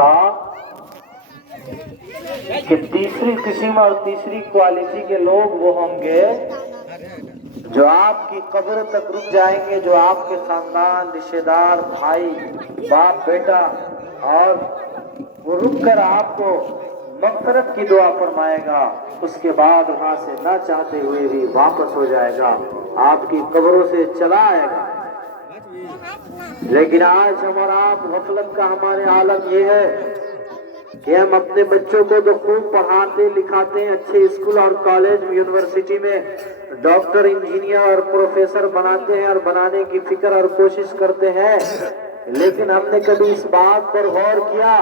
تھا کہ تیسری قسم اور تیسری کوالٹی کے لوگ وہ ہوں گے جو آپ کی قبر تک رک جائیں گے، جو آپ کے خاندان، رشتے دار، بھائی، باپ، بیٹا، اور وہ رک کر آپ کو مغفرت کی دعا فرمائے گا، اس کے بعد وہاں سے نہ چاہتے ہوئے بھی واپس ہو جائے گا، آپ کی قبروں سے چلا آئے گا۔ لیکن آج ہم اور آپ غفلت کا ہمارے حالت یہ ہے کہ ہم اپنے بچوں کو تو خوب پڑھاتے لکھاتے ہیں، اچھے اسکول اور کالج یونیورسٹی میں ڈاکٹر، انجینئر اور پروفیسر بناتے ہیں اور بنانے کی فکر اور کوشش کرتے ہیں، لیکن ہم نے کبھی اس بات پر غور کیا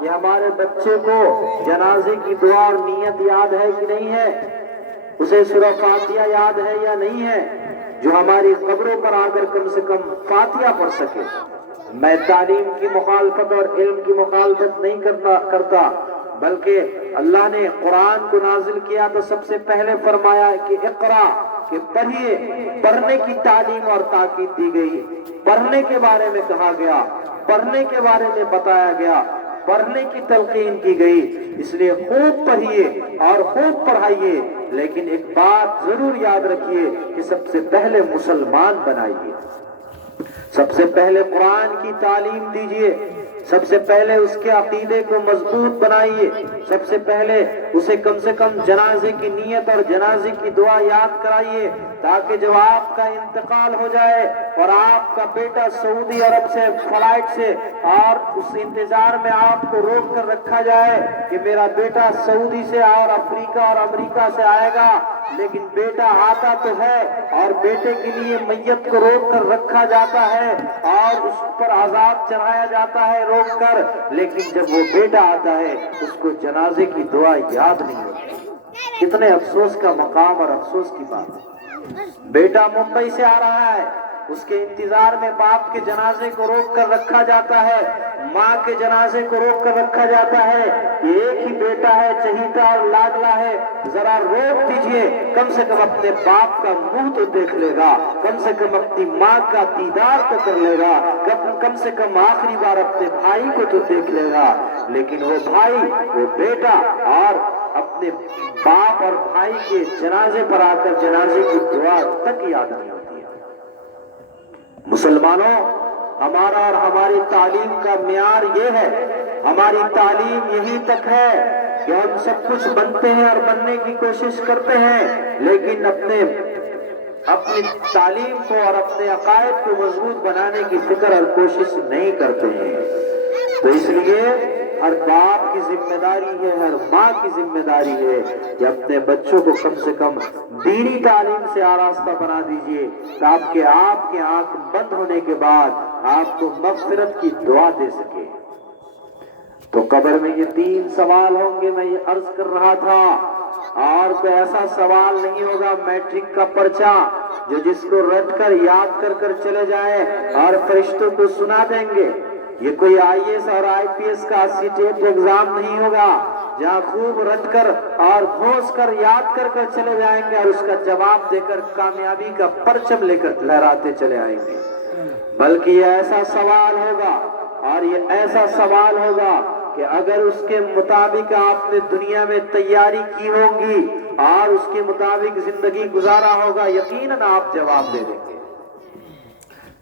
کہ ہمارے بچے کو جنازے کی دعا اور نیت یاد ہے کہ نہیں ہے، اسے سورہ فاتحہ یاد ہے یا نہیں ہے، جو ہماری قبروں پر آ کر کم سے کم فاتحہ پڑھ سکے۔ میں تعلیم کی مخالفت اور علم کی مخالفت نہیں کرتا، بلکہ اللہ نے قرآن کو نازل کیا تو سب سے پہلے فرمایا کہ اقرا، کہ پڑھیے، پڑھنے کی تعلیم اور تاکید دی گئی، پڑھنے کے بارے میں کہا گیا، پڑھنے کے بارے میں بتایا گیا، پڑھنے کی تلقین کی گئی، اس لیے خوب پڑھیے اور خوب پڑھائیے، لیکن ایک بات ضرور یاد رکھیے کہ سب سے پہلے مسلمان بنائیے، سب سے پہلے قرآن کی تعلیم دیجیے، سب سے پہلے اس کے عقیدے کو مضبوط بنائیے، سب سے پہلے اسے کم سے کم جنازے کی نیت اور جنازے کی دعا یاد کرائیے، تاکہ جب آپ کا انتقال ہو جائے اور آپ کا بیٹا سعودی عرب سے فلائٹ سے اور اس انتظار میں آپ کو روک کر رکھا جائے کہ میرا بیٹا سعودی سے اور افریقہ اور امریکہ سے آئے گا، لیکن بیٹا آتا تو ہے اور بیٹے کے لیے میت کو روک کر رکھا جاتا ہے اور اس پر عذاب چڑھایا جاتا ہے روک کر، لیکن جب وہ بیٹا آتا ہے اس کو جنازے کی دعا یاد نہیں ہوتی۔ کتنے افسوس کا مقام اور افسوس کی بات ہے۔ بیٹا ممبئی سے آ رہا ہے، اس کے انتظار میں باپ کے جنازے کو روک کر رکھا جاتا ہے، ماں کے جنازے کو روک کر رکھا جاتا ہے، ایک ہی بیٹا ہے، چہیتا اور لاڈلا ہے، ذرا روک دیجئے، کم سے کم اپنے باپ کا منہ تو دیکھ لے گا، کم سے کم اپنی ماں کا دیدار تو کر لے گا، کم سے کم آخری بار اپنے بھائی کو تو دیکھ لے گا، لیکن وہ بھائی، وہ بیٹا اور اپنے باپ اور بھائی کے جنازے پر آ کر جنازے کی دعا تک یاد نہیں ہوتی ہے۔ مسلمانوں، ہمارا اور ہماری تعلیم کا معیار یہ ہے، ہماری تعلیم یہی تک ہے کہ ہم سب کچھ بنتے ہیں اور بننے کی کوشش کرتے ہیں، لیکن اپنی تعلیم کو اور اپنے عقائد کو مضبوط بنانے کی فکر اور کوشش نہیں کرتے ہیں۔ تو اس لیے ہر باپ کی ذمہ داری ہے، ہر ماں کی ذمہ داری ہے کہ اپنے بچوں کو کم سے کم دینی تعلیم سے آراستہ بنا دیجئے، تاکہ آپ کے آنکھ بند ہونے کے بعد آپ کو مغفرت کی دعا دے سکے۔ تو قبر میں یہ 3 سوال ہوں گے، میں یہ عرض کر رہا تھا، اور کوئی ایسا سوال نہیں ہوگا میٹرک کا پرچہ جو جس کو رٹ کر یاد کر چلے جائیں اور فرشتوں کو سنا دیں گے۔ یہ کوئی آئی ایس اور آئی پی ایس کا سیٹیٹ ایگزام نہیں ہوگا جہاں خوب رٹ کر اور گھوس کر یاد کر چلے جائیں گے اور اس کا جواب دے کر کامیابی کا پرچم لے کر لہراتے چلے آئیں گے، بلکہ یہ ایسا سوال ہوگا، اور یہ ایسا سوال ہوگا کہ اگر اس کے مطابق آپ نے دنیا میں تیاری کی ہوگی اور اس کے مطابق زندگی گزارا ہوگا، یقیناً آپ جواب دے دیں گے۔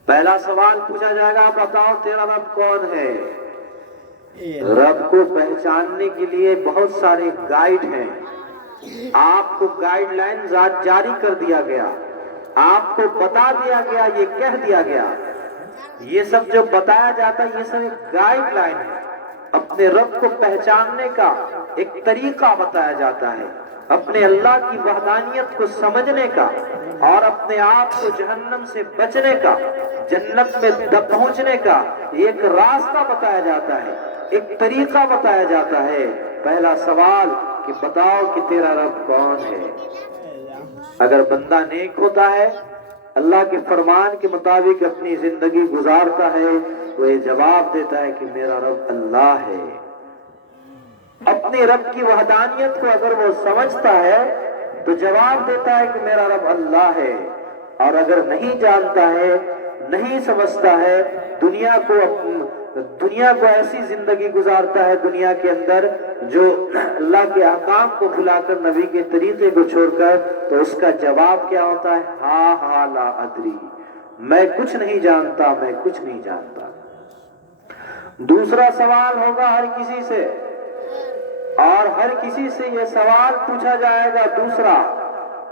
پہلا سوال پوچھا جائے گا، بتاؤ تیرا رب کون ہے؟ رب کو پہچاننے کے لیے بہت سارے گائیڈ ہیں، آپ کو گائیڈ لائن جاری کر دیا گیا، آپ کو بتا دیا گیا، یہ کہہ دیا گیا، یہ سب جو بتایا جاتا ہے یہ سب ایک گائیڈ لائن ہے، اپنے رب کو پہچاننے کا ایک طریقہ بتایا جاتا ہے، اپنے اللہ کی وحدانیت کو سمجھنے کا اور اپنے آپ کو جہنم سے بچنے کا، جنت میں پہنچنے کا ایک راستہ بتایا جاتا ہے، ایک طریقہ بتایا جاتا ہے۔ پہلا سوال کہ بتاؤ کہ تیرا رب کون ہے؟ اگر بندہ نیک ہوتا ہے، اللہ کے فرمان کے مطابق اپنی زندگی گزارتا ہے، وہ یہ جواب دیتا ہے کہ میرا رب اللہ ہے۔ اپنے رب کی وحدانیت کو اگر وہ سمجھتا ہے تو جواب دیتا ہے کہ میرا رب اللہ ہے، اور اگر نہیں جانتا ہے، نہیں سمجھتا ہے، دنیا کو دنیا کو ایسی زندگی گزارتا ہے دنیا کے اندر جو اللہ کے احکام کو بھلا کر نبی کے طریقے کو چھوڑ کر، تو اس کا جواب کیا ہوتا ہے؟ ہاں لا ادری، میں کچھ نہیں جانتا، میں کچھ نہیں جانتا۔ دوسرا سوال ہوگا ہر کسی سے، اور ہر کسی سے یہ سوال پوچھا جائے گا دوسرا،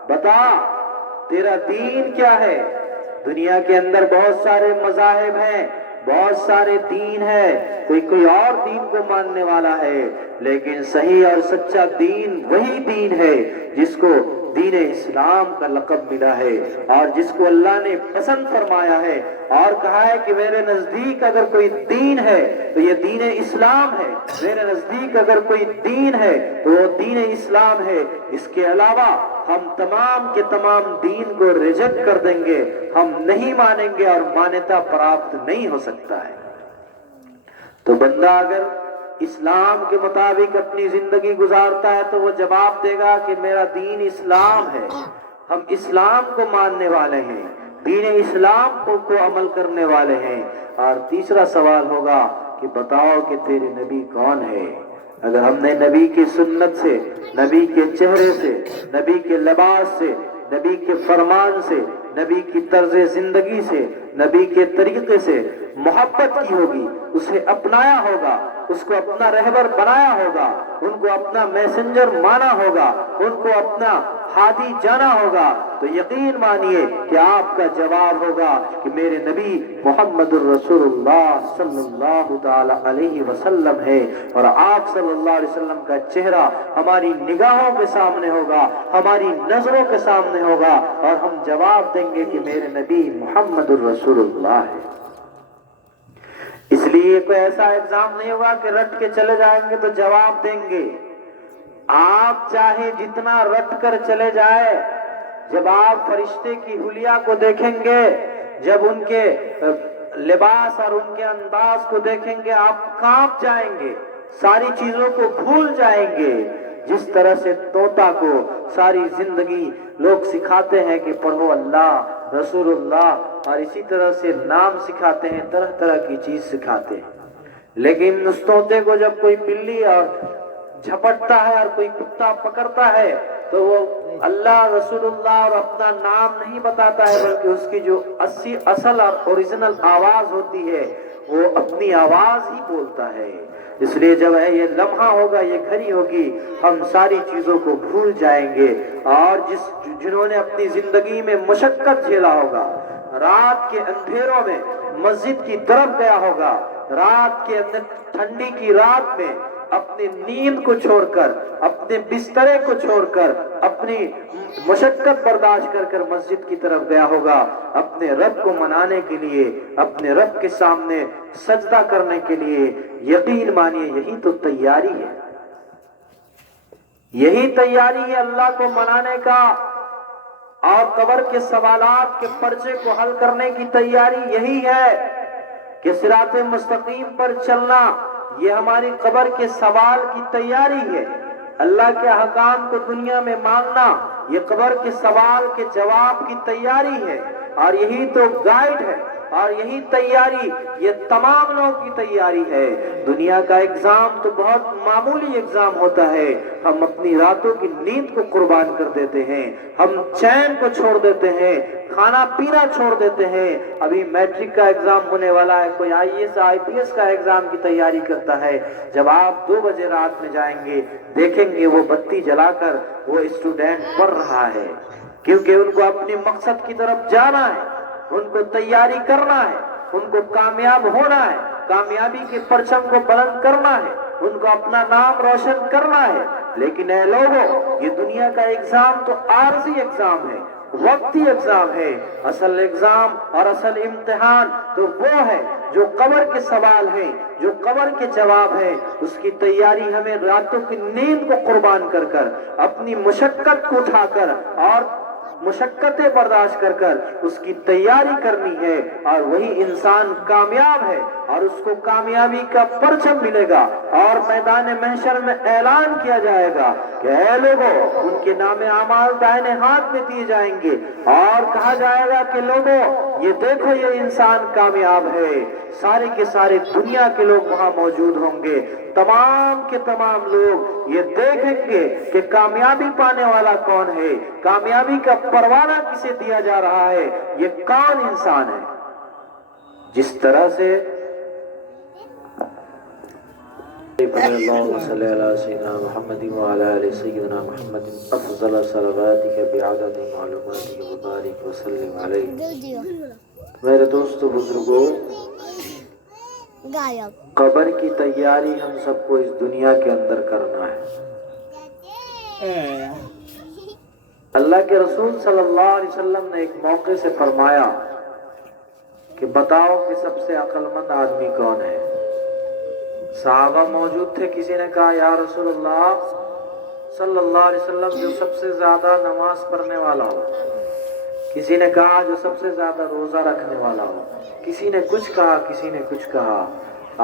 بتا تیرا دین کیا ہے؟ دنیا کے اندر بہت سارے مذاہب ہیں، بہت سارے دین ہے، کوئی اور دین کو ماننے والا ہے، لیکن صحیح اور سچا دین وہی دین ہے جس کو دین اسلام کا لقب ملا ہے، اور جس کو اللہ نے پسند فرمایا ہے اور کہا ہے کہ میرے نزدیک اگر کوئی دین ہے تو یہ دین اسلام ہے، میرے نزدیک اگر کوئی دین ہے تو وہ دین اسلام ہے، اس کے علاوہ ہم تمام کے تمام دین کو ریجیکٹ کر دیں گے، ہم نہیں مانیں گے اور مانیتا پراپت نہیں ہو سکتا ہے۔ تو بندہ اگر اسلام کے مطابق اپنی زندگی گزارتا ہے تو وہ جواب دے گا کہ میرا دین اسلام ہے، ہم اسلام کو ماننے والے ہیں، دین اسلام کو عمل کرنے والے ہیں۔ اور تیسرا سوال ہوگا کہ بتاؤ کہ تیرے نبی کون ہے؟ اگر ہم نے نبی کی سنت سے، نبی کے چہرے سے، نبی کے لباس سے، نبی کے فرمان سے، نبی کی طرز زندگی سے، نبی کے طریقے سے محبت کی ہوگی، اسے اپنایا ہوگا، اس کو اپنا رہبر بنایا ہوگا، ان کو اپنا میسنجر مانا ہوگا، ان کو اپنا ہادی جانا ہوگا، تو یقین مانیے کہ آپ کا جواب ہوگا کہ میرے نبی محمد الرسول اللہ صلی اللہ تعالی علیہ وسلم ہے، اور آپ صلی اللہ علیہ وسلم کا چہرہ ہماری نگاہوں کے سامنے ہوگا، ہماری نظروں کے سامنے ہوگا، اور ہم جواب دیں گے کہ میرے نبی محمد الرسول اللہ ہے۔ اس لیے کوئی ایسا ایگزام نہیں ہوگا کہ رٹ کے چلے جائیں گے تو جواب دیں گے۔ آپ چاہے جتنا رٹ کر چلے جائے، جب آپ فرشتے کی حلیہ کو دیکھیں گے، جب ان کے لباس اور ان کے انداز کو دیکھیں گے، آپ کانپ جائیں گے، ساری چیزوں کو بھول جائیں گے۔ جس طرح سے طوطا کو ساری زندگی لوگ سکھاتے ہیں کہ پڑھو اللہ، رسول اللہ، اور اسی طرح سے نام سکھاتے ہیں، طرح طرح کی چیز سکھاتے ہیں، لیکن اس طوطے کو جب کوئی بلی اور جھپٹتا ہے اور کوئی کتا پکڑتا ہے تو وہ اللہ، رسول اللہ اور اپنا نام نہیں بتاتا ہے، بلکہ اس کی جو اصل اور اوریجنل آواز ہوتی ہے وہ اپنی آواز ہی بولتا ہے۔ اس لیے جب یہ لمحہ ہوگا، یہ گھڑی ہوگی، ہم ساری چیزوں کو بھول جائیں گے، اور جنہوں نے اپنی زندگی میں مشقت جھیلا ہوگا، رات کے اندھیروں میں مسجد کی طرف گیا ہوگا، رات کے اندر ٹھنڈی کی رات میں اپنی نیند کو چھوڑ کر، اپنے بسترے کو چھوڑ کر، اپنی مشقت برداشت کر کر مسجد کی طرف گیا ہوگا، اپنے رب کو منانے کے لیے، اپنے رب کے سامنے سجدہ کرنے کے لیے۔ یقین مانیے یہی تو تیاری ہے، یہی تیاری ہے اللہ کو منانے کا، اور قبر کے سوالات کے پرچے کو حل کرنے کی تیاری یہی ہے کہ صراط مستقیم پر چلنا، یہ ہماری قبر کے سوال کی تیاری ہے۔ اللہ کے احکام کو دنیا میں ماننا، یہ قبر کے سوال کے جواب کی تیاری ہے، اور یہی تو گائیڈ ہے، اور یہی تیاری، یہ تمام لوگوں کی تیاری ہے۔ دنیا کا ایگزام تو بہت معمولی ایگزام ہوتا ہے، ہم اپنی راتوں کی نیند کو قربان کر دیتے ہیں، ہم چین کو چھوڑ دیتے ہیں، کھانا پینا چھوڑ دیتے ہیں۔ ابھی میٹرک کا ایگزام ہونے والا ہے، کوئی IAS IPS کا ایگزام کی تیاری کرتا ہے، جب آپ 2 بجے رات میں جائیں گے دیکھیں گے وہ بتی جلا کر وہ اسٹوڈنٹ پڑھ رہا ہے، کیونکہ ان کو اپنے مقصد کی طرف جانا ہے، ان کو تیاری کرنا ہے، ان کو کامیاب ہونا ہے، کامیابی کے پرچم کو بلند کرنا ہے، ان کو اپنا نام روشن کرنا ہے۔ لیکن اے لوگوں، یہ دنیا کا ایگزام تو عارضی ایگزام ہے، وقتی ایگزام ہے۔ اصل ایگزام اور اصل امتحان تو وہ ہے جو قبر کے سوال ہیں، جو قبر کے جواب ہیں، اس کی تیاری ہمیں راتوں کی نیند کو قربان کر کر، اپنی مشقت کو اٹھا کر اور مشقتیں برداشت کر کر اس کی تیاری کرنی ہے، اور وہی انسان کامیاب ہے، اور اس کو کامیابی کا پرچم ملے گا، اور میدان محشر میں اعلان کیا جائے گا کہ اے لوگوں، ان کے نام اعمال دائیں ہاتھ میں دیے جائیں گے، اور کہا جائے گا کہ لوگوں یہ دیکھو یہ انسان کامیاب ہے، سارے کے سارے دنیا کے لوگ وہاں موجود ہوں گے، تمام کے تمام لوگ یہ دیکھیں گے کہ کامیابی پانے والا کون ہے، کامیابی کا پروانہ کسے دیا جا رہا ہے، یہ کون انسان ہے۔ جس طرح سے اللهم صل على سيدنا محمد وعلى آل سيدنا محمد افضل صلواتك بعدد معلوماتك وبارك وسلم عليه۔ میرے دوستو بزرگوں، قبر کی تیاری ہم سب کو اس دنیا کے اندر کرنا ہے۔ اللہ کے رسول صلی اللہ علیہ وسلم نے ایک موقع سے فرمایا کہ بتاؤ کہ سب سے عقل مند آدمی کون ہے؟ صحابہ موجود تھے، کسی نے کہا یا رسول اللہ صلی اللہ علیہ وسلم جو سب سے زیادہ نماز پڑھنے والا ہو، کسی نے کہا جو سب سے زیادہ روزہ رکھنے والا ہو، کسی نے کچھ کہا، کسی نے کچھ کہا۔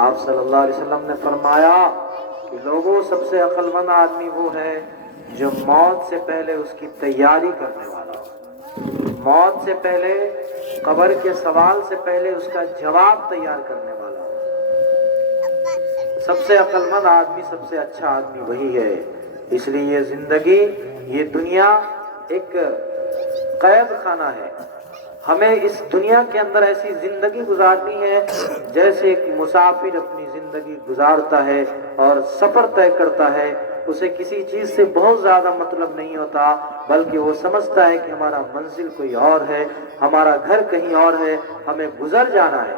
آپ صلی اللہ علیہ وسلم نے فرمایا کہ لوگوں، سب سے عقل مند آدمی وہ ہے جو موت سے پہلے اس کی تیاری کرنے والا ہو، موت سے پہلے، قبر کے سوال سے پہلے اس کا جواب تیار کرنے والا ہو۔ سب سے عقل مند آدمی، سب سے اچھا آدمی وہی ہے۔ اس لیے یہ زندگی، یہ دنیا ایک قید خانہ ہے۔ ہمیں اس دنیا کے اندر ایسی زندگی گزارنی ہے جیسے ایک مسافر اپنی زندگی گزارتا ہے اور سفر طے کرتا ہے، اسے کسی چیز سے بہت زیادہ مطلب نہیں ہوتا، بلکہ وہ سمجھتا ہے کہ ہمارا منزل کوئی اور ہے، ہمارا گھر کہیں اور ہے، ہمیں گزر جانا ہے۔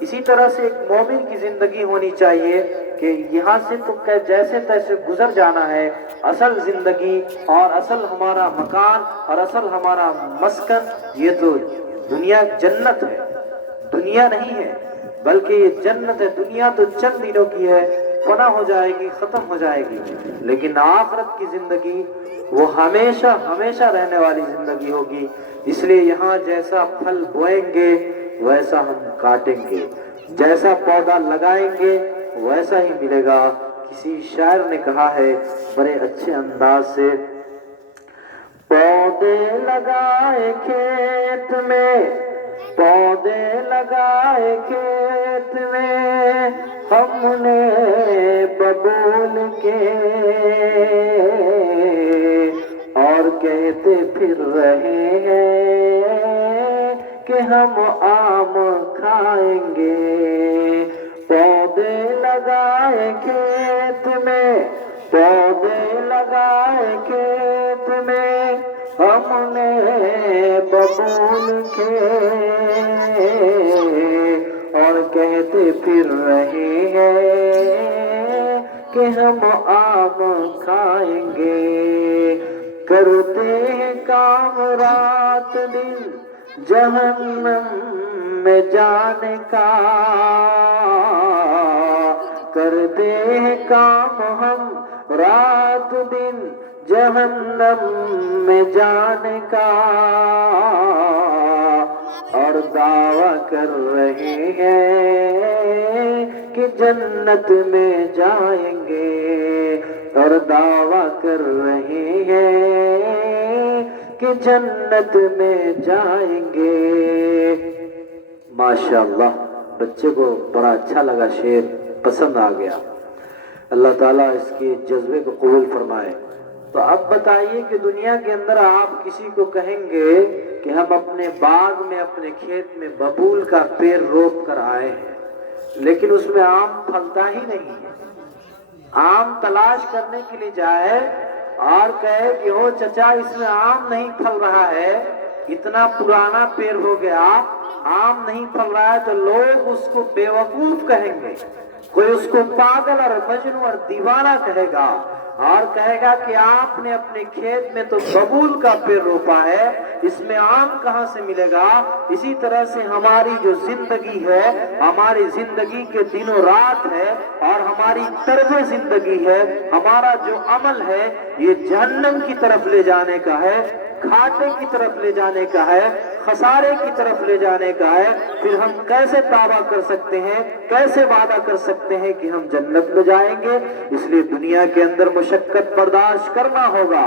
اسی طرح سے ایک مومن کی زندگی ہونی چاہیے کہ یہاں سے تو جیسے تیسے گزر جانا ہے، اصل زندگی اور اصل ہمارا مکان اور اصل ہمارا مسکن یہ تو دنیا جنت ہے، دنیا نہیں ہے، بلکہ یہ جنت ہے۔ دنیا تو چند دنوں کی ہے، فنا ہو جائے گی، ختم ہو جائے گی، لیکن آخرت کی زندگی وہ ہمیشہ ہمیشہ رہنے والی زندگی ہوگی۔ اس لیے یہاں جیسا پھل بوئیں گے ویسا ہم کاٹیں گے، جیسا پودا لگائیں گے ویسا ہی ملے گا۔ کسی شاعر نے کہا ہے بڑے اچھے انداز سے، پودے لگائے کھیت میں، پودے لگائے کھیت میں، ہم نے ببول کے، اور کہتے پھر رہے ہیں کہ ہم آم کھائیں گے۔ پودے لگائے کھیت میں، پودے لگائے کھیت میں، ہم نے ببول کے، اور کہتے پھر رہے ہیں کہ ہم آم کھائیں گے۔ کرتے ہیں کام رات دن جہنم میں جانے کا، کرتے ہیں کام ہم رات دن جہنم میں جانے کا، اور دعویٰ کر رہے ہیں کہ جنت میں جائیں گے، اور دعویٰ کر رہے ہیں کہ جنت میں جائیں گے۔ ماشاءاللہ، بچے کو بڑا اچھا لگا، شعر پسند آ گیا۔ اللہ تعالیٰ اس کے جذبے کو قبول فرمائے۔ تو اب بتائیے کہ دنیا کے اندر آپ کسی کو کہیں گے کہ ہم اپنے باغ میں، اپنے کھیت میں ببول کا پیڑ روپ کر آئے ہیں، لیکن اس میں آم پھلتا ہی نہیں ہے۔ آم تلاش کرنے کے لیے جائے اور کہے کہ او چچا اس میں آم نہیں پھل رہا ہے، اتنا پرانا پیڑ ہو گیا، آم نہیں پھل رہا ہے، تو لوگ اس کو بیوقوف کہیں گے، کوئی اس کو پاگل اور مجنون اور دیوانہ کہے گا، اور کہے گا کہ آپ نے اپنے کھیت میں تو ببول کا پیڑ روپا ہے، اس میں آم کہاں سے ملے گا۔ اسی طرح سے ہماری جو زندگی ہے، ہماری زندگی کے دن و رات ہے، اور ہماری طرز زندگی ہے، ہمارا جو عمل ہے، یہ جہنم کی طرف لے جانے کا ہے، گھاٹے کی طرف لے جانے کا ہے، خسارے کی طرف لے جانے کا ہے۔ پھر ہم کیسے دعویٰ کر سکتے ہیں، کیسے وعدہ کر سکتے ہیں کہ ہم جنت میں جائیں گے؟ اس لیے دنیا کے اندر مشقت برداشت کرنا ہوگا،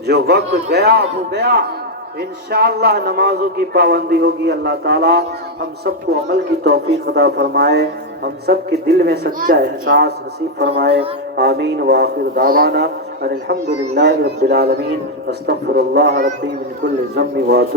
جو وقت گیا وہ گیا، انشاءاللہ نمازوں کی پابندی ہوگی. اللہ تعالیٰ ہم سب کو عمل کی توفیق عطا فرمائے، ہم سب کے دل میں سچا احساس نصیب فرمائے. آمین. وآخر دعوانا ان الحمدللہ رب العالمین. استغفر اللہ ربی من کل ذنب واتوب